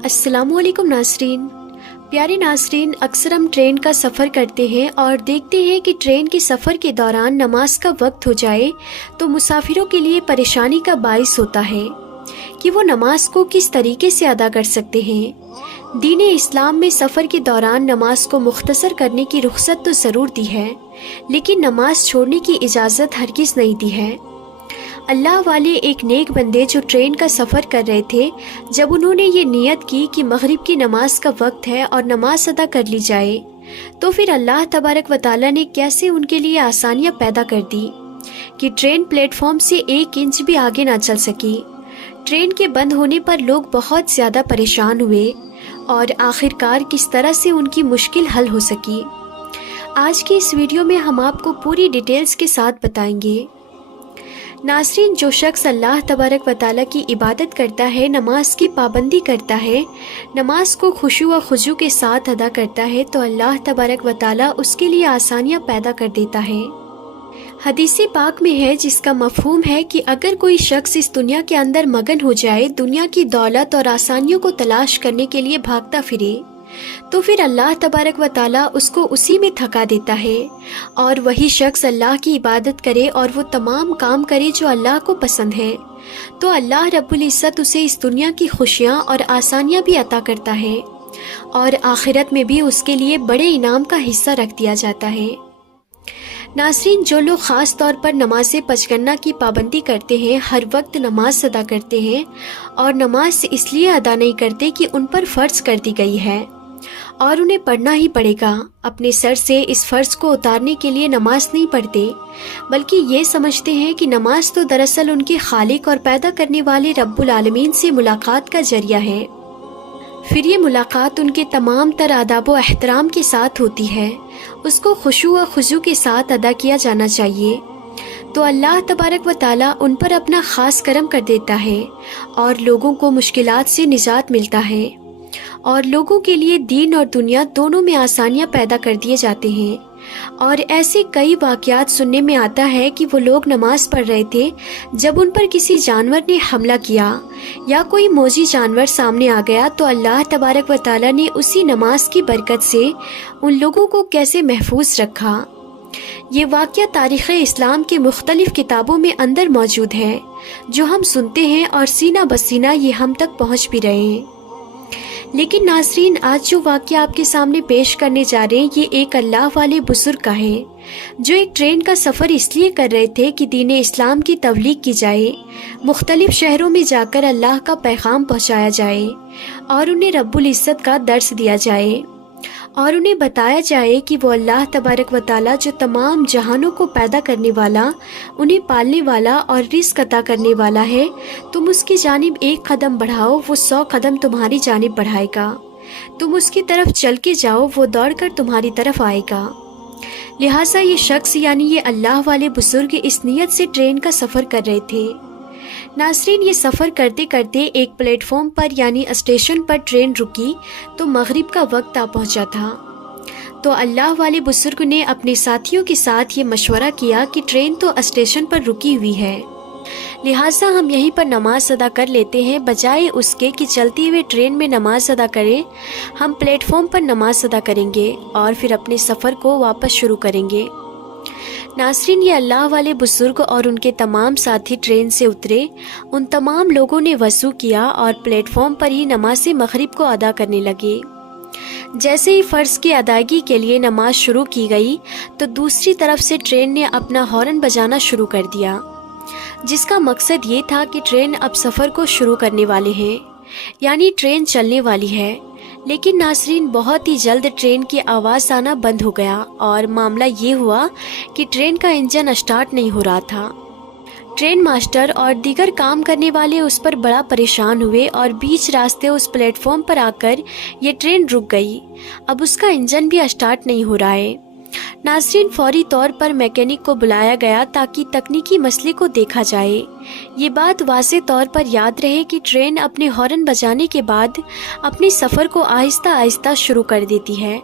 अस्सलामु अलैकुम नाज़रीन। प्यारे नाज़रीन, अक्सर हम ट्रेन का सफ़र करते हैं और देखते हैं कि ट्रेन के सफ़र के दौरान नमाज का वक्त हो जाए तो मुसाफिरों के लिए परेशानी का बाइस होता है कि वो नमाज को किस तरीके से अदा कर सकते हैं। दीन इस्लाम में सफ़र के दौरान नमाज को मुख्तसर करने की रुख्सत तो ज़रूर दी है, लेकिन नमाज छोड़ने की इजाज़त हरगिज़ नहीं दी है। अल्लाह वाले एक नेक बंदे जो ट्रेन का सफ़र कर रहे थे, जब उन्होंने ये नियत की कि मगरिब की नमाज का वक्त है और नमाज अदा कर ली जाए, तो फिर अल्लाह तबारक व तआला ने कैसे उनके लिए आसानियाँ पैदा कर दी कि ट्रेन प्लेटफॉर्म से 1 इंच भी आगे ना चल सकी। ट्रेन के बंद होने पर लोग बहुत ज़्यादा परेशान हुए और आखिरकार किस तरह से उनकी मुश्किल हल हो सकी। आज की इस वीडियो में हम आपको पूरी डिटेल्स के साथ बताएंगे। नाज़रीन, जो शख्स अल्लाह तबारक व तआला की इबादत करता है, नमाज की पाबंदी करता है, नमाज को खुशू व खुजू के साथ अदा करता है, तो अल्लाह तबारक व तआला उसके लिए आसानियाँ पैदा कर देता है। हदीस पाक में है जिसका मफहूम है कि अगर कोई शख्स इस दुनिया के अंदर मगन हो जाए, दुनिया की दौलत और आसानियों को तलाश करने के लिए भागता फिरे, तो फिर अल्लाह तबारक व तआला उसको उसी में थका देता है और वही शख्स अल्लाह की इबादत करे और वो तमाम काम करे जो अल्लाह को पसंद है, तो अल्लाह रब्बुल इज़्ज़त उसे इस दुनिया की खुशियाँ और आसानियाँ भी अता करता है और आखिरत में भी उसके लिए बड़े इनाम का हिस्सा रख दिया जाता है। नाज़रीन, जो लोग ख़ास तौर पर नमाज पचगन्ना की पाबंदी करते हैं, हर वक्त नमाज अदा करते हैं और नमाज इसलिए अदा नहीं करते कि उन पर फ़र्ज़ कर दी गई है और उन्हें पढ़ना ही पड़ेगा, अपने सर से इस फ़र्ज़ को उतारने के लिए नमाज नहीं पढ़ते, बल्कि ये समझते हैं कि नमाज तो दरअसल उनके खालिक और पैदा करने वाले रब्बुल आलमीन से मुलाकात का जरिया है। फिर ये मुलाकात उनके तमाम तर आदाब व एहतराम के साथ होती है, उसको खुशू व खुजू के साथ अदा किया जाना चाहिए। तो अल्लाह तबारक व तआला उन पर अपना ख़ास करम कर देता है और लोगों को मुश्किलात से निजात मिलता है और लोगों के लिए दीन और दुनिया दोनों में आसानियाँ पैदा कर दिए जाते हैं। और ऐसे कई वाक़यात सुनने में आता है कि वो लोग नमाज पढ़ रहे थे, जब उन पर किसी जानवर ने हमला किया या कोई मोजी जानवर सामने आ गया, तो अल्लाह तबारक व तआला ने उसी नमाज की बरकत से उन लोगों को कैसे महफूज रखा। ये वाक़या तारीख़ इस्लाम के मुख्तलिफ़ किताबों में अंदर मौजूद है, जो हम सुनते हैं और सीना बसीना ये हम तक पहुँच भी रहे हैं। लेकिन नाज़रीन, आज जो वाक़या आपके सामने पेश करने जा रहे हैं, ये एक अल्लाह वाले बुजुर्ग का है, जो एक ट्रेन का सफ़र इसलिए कर रहे थे कि दीन इस्लाम की तबलीग की जाए, मुख्तलिफ़ शहरों में जाकर अल्लाह का पैगाम पहुँचाया जाए और उन्हें रब्बुल इज़्ज़त का दर्स दिया जाए और उन्हें बताया जाए कि वो अल्लाह तबारक व तआला जो तमाम जहानों को पैदा करने वाला, उन्हें पालने वाला और रिज़्क़ अता करने वाला है। तुम उसकी जानिब 1 कदम बढ़ाओ, वो 100 कदम तुम्हारी जानिब बढ़ाएगा। तुम उसकी तरफ चल के जाओ, वो दौड़कर तुम्हारी तरफ आएगा। लिहाजा ये शख्स यानी ये अल्लाह वाले बुजुर्ग इस नियत से ट्रेन का सफ़र कर रहे थे। नाज़रीन, ये सफ़र करते करते एक प्लेटफॉर्म पर यानी स्टेशन पर ट्रेन रुकी तो मगरिब का वक्त आ पहुंचा था। तो अल्लाह वाले बुजुर्ग ने अपने साथियों के साथ ये मशवरा किया कि ट्रेन तो स्टेशन पर रुकी हुई है, लिहाजा हम यहीं पर नमाज अदा कर लेते हैं, बजाय उसके कि चलती हुए ट्रेन में नमाज अदा करें। हम प्लेटफॉर्म पर नमाज अदा करेंगे और फिर अपने सफ़र को वापस शुरू करेंगे। नाज़रीन, ये अल्लाह वाले बुजुर्ग और उनके तमाम साथी ट्रेन से उतरे। उन तमाम लोगों ने वज़ू किया और प्लेटफॉर्म पर ही नमाज मगरिब को अदा करने लगे। जैसे ही फ़र्ज़ की अदायगी के लिए नमाज शुरू की गई, तो दूसरी तरफ से ट्रेन ने अपना हॉर्न बजाना शुरू कर दिया, जिसका मकसद ये था कि ट्रेन अब सफ़र को शुरू करने वाले हैं, यानी ट्रेन चलने वाली है। लेकिन नाज़रीन, बहुत ही जल्द ट्रेन की आवाज़ आना बंद हो गया और मामला ये हुआ कि ट्रेन का इंजन स्टार्ट नहीं हो रहा था। ट्रेन मास्टर और दीगर काम करने वाले उस पर बड़ा परेशान हुए और बीच रास्ते उस प्लेटफॉर्म पर आकर ये ट्रेन रुक गई। अब उसका इंजन भी स्टार्ट नहीं हो रहा है। नाज़रीन, फौरी तौर पर मैकेनिक को बुलाया गया ताकि तकनीकी मसले को देखा जाए। ये बात वाज़े तौर पर याद रहे कि ट्रेन अपने हॉर्न बजाने के बाद अपने सफ़र को आहिस्ता आहिस्ता शुरू कर देती है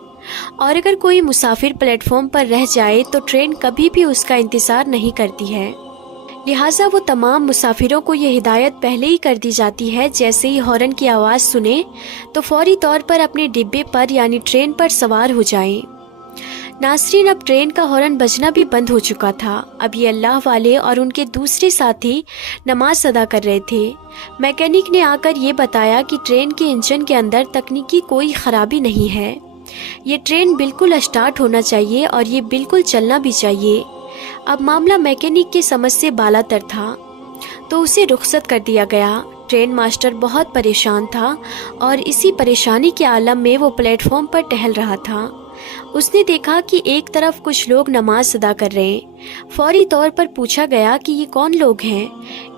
और अगर कोई मुसाफिर प्लेटफॉर्म पर रह जाए तो ट्रेन कभी भी उसका इंतज़ार नहीं करती है। लिहाजा वो तमाम मुसाफिरों को ये हिदायत पहले ही कर दी जाती है, जैसे ही हॉर्न की आवाज़ सुने तो फौरी तौर पर अपने डिब्बे पर यानी ट्रेन पर सवार हो जाएं। नाज़रीन, अब ट्रेन का हॉर्न बजना भी बंद हो चुका था। अब ये अल्लाह वाले और उनके दूसरे साथी नमाज अदा कर रहे थे। मैकेनिक ने आकर ये बताया कि ट्रेन के इंजन के अंदर तकनीकी कोई ख़राबी नहीं है, ये ट्रेन बिल्कुल स्टार्ट होना चाहिए और ये बिल्कुल चलना भी चाहिए। अब मामला मैकेनिक की समझ से बालातर था, तो उसे रुखसत कर दिया गया। ट्रेन मास्टर बहुत परेशान था और इसी परेशानी के आलम में वो प्लेटफॉर्म पर टहल रहा था। उसने देखा कि एक तरफ कुछ लोग नमाज अदा कर रहे हैं। फौरी तौर पर पूछा गया कि ये कौन लोग हैं,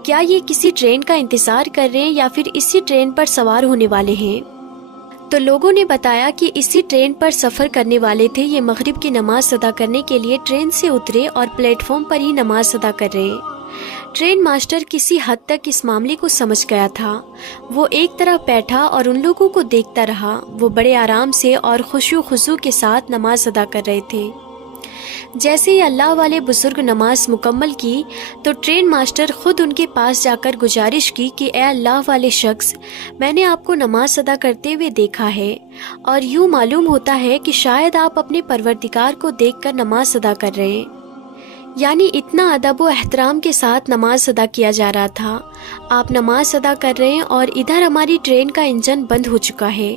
क्या ये किसी ट्रेन का इंतज़ार कर रहे हैं या फिर इसी ट्रेन पर सवार होने वाले हैं। तो लोगों ने बताया कि इसी ट्रेन पर सफ़र करने वाले थे। ये मगरिब की नमाज अदा करने के लिए ट्रेन से उतरे और प्लेटफॉर्म पर ही नमाज अदा कर रहे हैं। ट्रेन मास्टर किसी हद तक इस मामले को समझ गया था। वो एक तरफ बैठा और उन लोगों को देखता रहा। वो बड़े आराम से और खुशू खुशू के साथ नमाज अदा कर रहे थे। जैसे ही अल्लाह वाले बुजुर्ग नमाज मुकम्मल की तो ट्रेन मास्टर खुद उनके पास जाकर गुजारिश की कि ए अल्लाह वाले शख्स, मैंने आपको नमाज अदा करते हुए देखा है और यूँ मालूम होता है कि शायद आप अपने परवरदिगार को देखकर नमाज अदा कर रहे हैं। यानी इतना अदब व एहतराम के साथ नमाज अदा किया जा रहा था। आप नमाज अदा कर रहे हैं और इधर हमारी ट्रेन का इंजन बंद हो चुका है।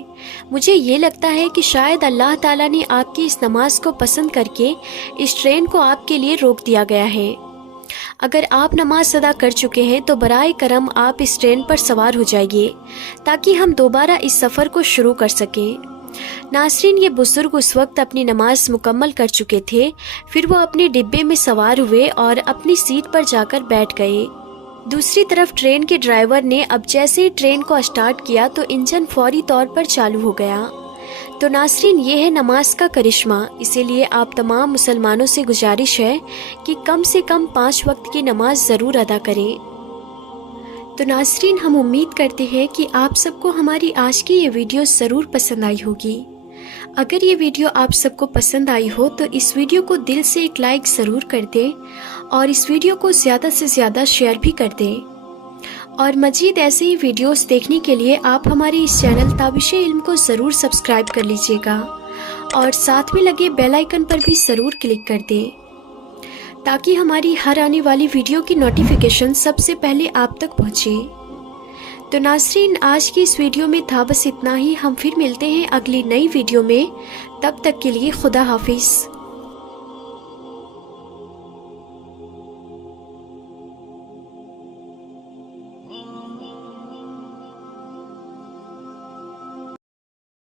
मुझे ये लगता है कि शायद अल्लाह ताला ने आपकी इस नमाज को पसंद करके इस ट्रेन को आपके लिए रोक दिया गया है। अगर आप नमाज अदा कर चुके हैं तो बराए करम आप इस ट्रेन पर सवार हो जाइए ताकि हम दोबारा इस सफ़र को शुरू कर सकें। नाज़रीन, ये बुजुर्ग उस वक्त अपनी नमाज मुकम्मल कर चुके थे। फिर वो अपने डिब्बे में सवार हुए और अपनी सीट पर जाकर बैठ गए। दूसरी तरफ ट्रेन के ड्राइवर ने अब जैसे ही ट्रेन को स्टार्ट किया तो इंजन फौरी तौर पर चालू हो गया। तो नाज़रीन, ये है नमाज का करिश्मा। इसीलिए आप तमाम मुसलमानों से गुजारिश है कि कम से कम 5 वक्त की नमाज ज़रूर अदा करें। तो नाज़रीन, हम उम्मीद करते हैं कि आप सबको हमारी आज की ये वीडियो ज़रूर पसंद आई होगी। अगर ये वीडियो आप सबको पसंद आई हो तो इस वीडियो को दिल से एक लाइक ज़रूर कर दें और इस वीडियो को ज़्यादा से ज़्यादा शेयर भी कर दें। और मज़ीद ऐसे ही वीडियोस देखने के लिए आप हमारे इस चैनल ताबिश इल्म को ज़रूर सब्सक्राइब कर लीजिएगा और साथ में लगे बेल आइकन पर भी ज़रूर क्लिक कर दें ताकि हमारी हर आने वाली वीडियो की नोटिफिकेशन सबसे पहले आप तक पहुँचे। तो नाज़रीन, आज की इस वीडियो में था बस इतना ही। हम फिर मिलते हैं अगली नई वीडियो में। तब तक के लिए खुदा हाफिज़।